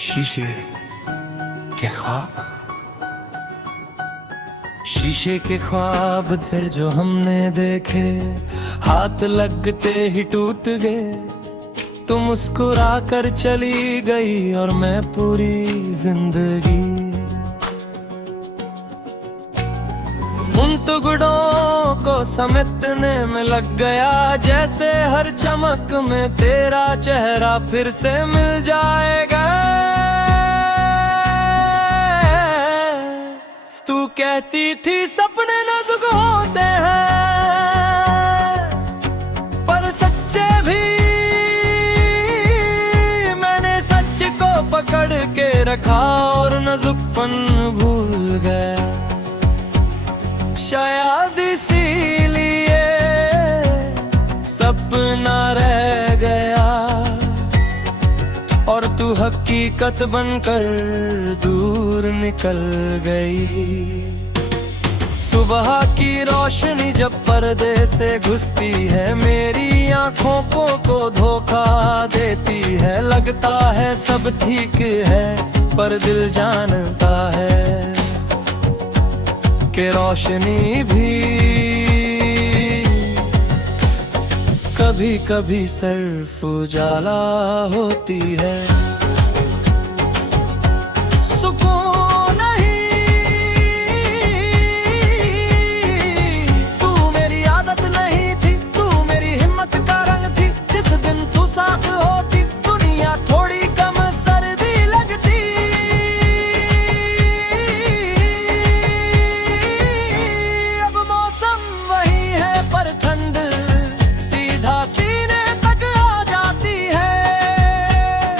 शीशे के ख्वाब, शीशे के ख्वाब थे जो हमने देखे, हाथ लगते ही टूट गए। तुम मुस्कुरा कर चली गई और मैं पूरी जिंदगी उन टुकड़ों को समेटने में लग गया। जैसे हर चमक में तेरा चेहरा फिर से मिल जाएगा। तू कहती थी सपने नाजुक होते हैं, पर सच्चे भी। मैंने सच को पकड़ के रखा और नाजुकपन भूल गया। शायद इसीलिए सपना रह गया और तू हकीकत बनकर दूर निकल गई। सुबह की रोशनी जब पर्दे से घुसती है, मेरी आंखों को धोखा देती है। लगता है सब ठीक है, पर दिल जानता है कि रोशनी भी कभी कभी सिर्फ उजाला होती है। सुकून नहीं, तू मेरी आदत नहीं थी, तू मेरी हिम्मत का रंग थी। जिस दिन तू साथ होती, दुनिया थोड़ी कम सर्दी लगती। अब मौसम वही है, पर ठंड सीधा सीने तक आ जाती है।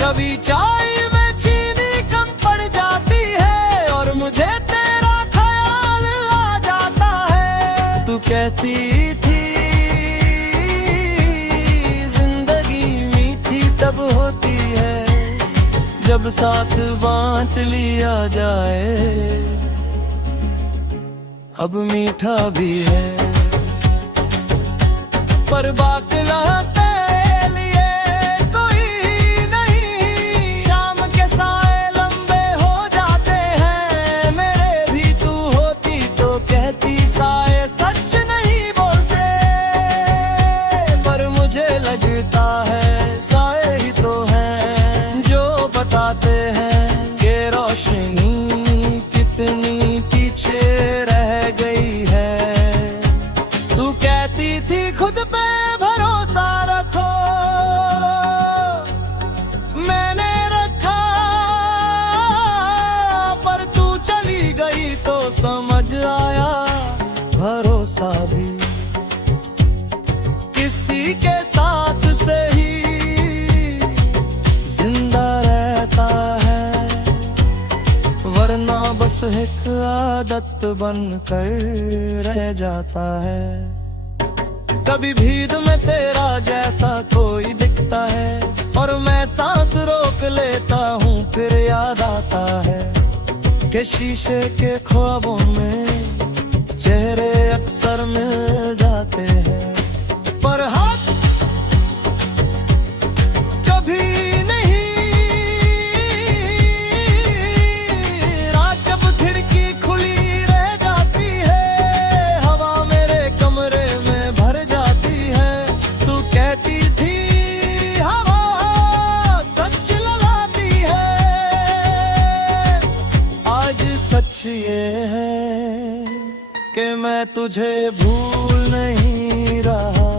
कभी चाय में चीनी कम पड़ जाती है और मुझे तेरा ख्याल आ जाता है। तू कहती थी जिंदगी मीठी तब होती है जब साथ बांट लिया जाए। अब मीठा भी है, पर बाकला के लिए कोई नहीं। शाम के साए लंबे हो जाते हैं, मेरे भी तू होती तो कहती साए सच नहीं बोलते। पर मुझे लगता है साए ही तो हैं जो बताते हैं कि रोशनी कितनी पीछे रह गई है। तू कहती थी खुद पे भरोसा रखो, मैंने रखा, पर तू चली गई तो समझ आया भरोसा भी किसी के साथ से ही जिंदा रहता है, वरना बस एक आदत बनकर रह जाता है। कभी भीड़ में तेरा जैसा कोई दिखता है और मैं सांस रोक लेता हूँ, फिर याद आता है कि शीशे के ख्वाबों में चेहरे अक्सर मिल जाते हैं। पर हाथ कभी नहीं, रात जब खिड़की खुली रह जाती है, हवा मेरे कमरे में भर जाती है। तू कहती थी हवा सच ललाती है, आज सच ये है कि मैं तुझे भूल नहीं रहा,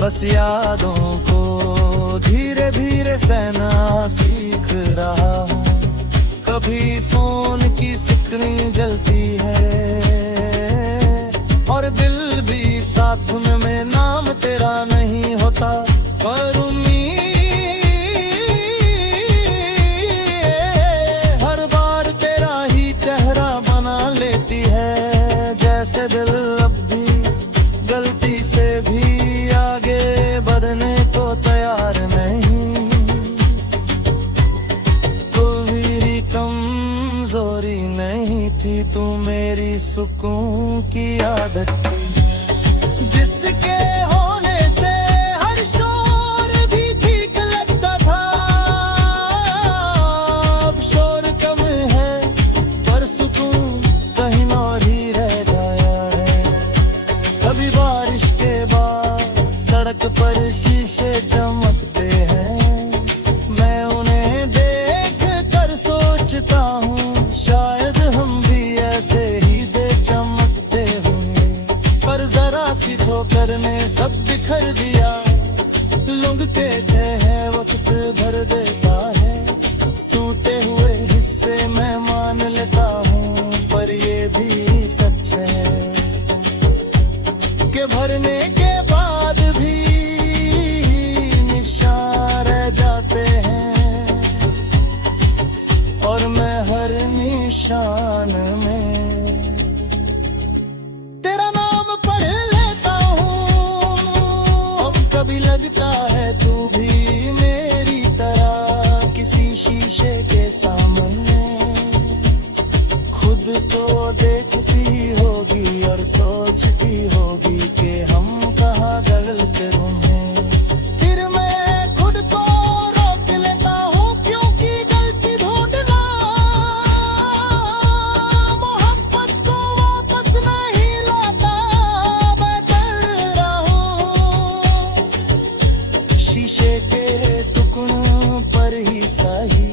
बस यादों को धीरे धीरे सहना सीख रहा हूँ। कभी फोन की स्क्रीन जलती है और दिल भी साथ में नाम तेरा नहीं होता, पर उम्मीद हर बार तेरा ही चेहरा बना लेती है। जैसे दिल अब भी गलती से भी आगे बढ़ने को तैयार नहीं। कोई कमजोरी नहीं थी, तू मेरी सुकून की आदत थी, जिसके होने से हर शोर भी ठीक लगता था। भर देता है। टूटे हुए हिस्से मैं मान लेता हूँ, पर ये भी सच है कि भरने के बाद भी निशान रह जाते हैं, और मैं हर निशान में तेरा नाम पढ़ लेता हूँ। कभी लगता है तू भी मेरी तरह किसी शीशे के सामने खुद को देखती होगी और सोचती होगी कि हम कहाँ गलत रूठे। फिर मैं खुद को रोक लेता हूँ, क्योंकि गलती ढूंढना मोहब्बत को वापस नहीं लाता। मैं कर रहा हूँ शीशे के टुकड़ों पर ही सही,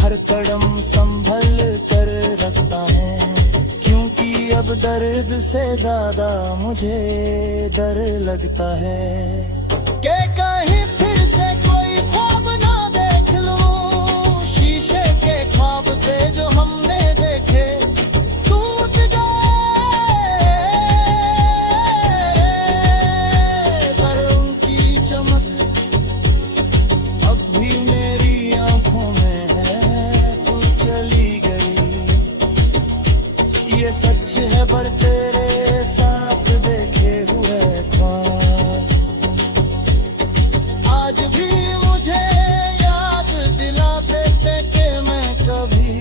हर कदम संभल कर रखता है, क्योंकि अब दर्द से ज्यादा मुझे डर लगता है कि कहीं फिर से कोई ख्वाब ना देख लूं। शीशे के ख्वाब थे जो हमने देखे टूट गए, पर उनकी चमक अब भी मेरी आंखों में है। तू चली गई ये सच है, पर तेरे साथ देखे हुए ख्वाब आज भी मुझे याद दिलाते थे कि मैं कभी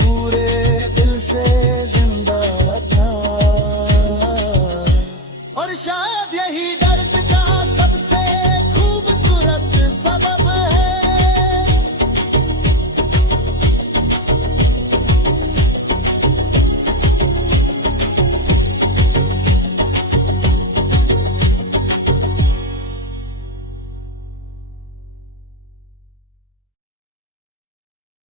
पूरे दिल से जिंदा था। और शायद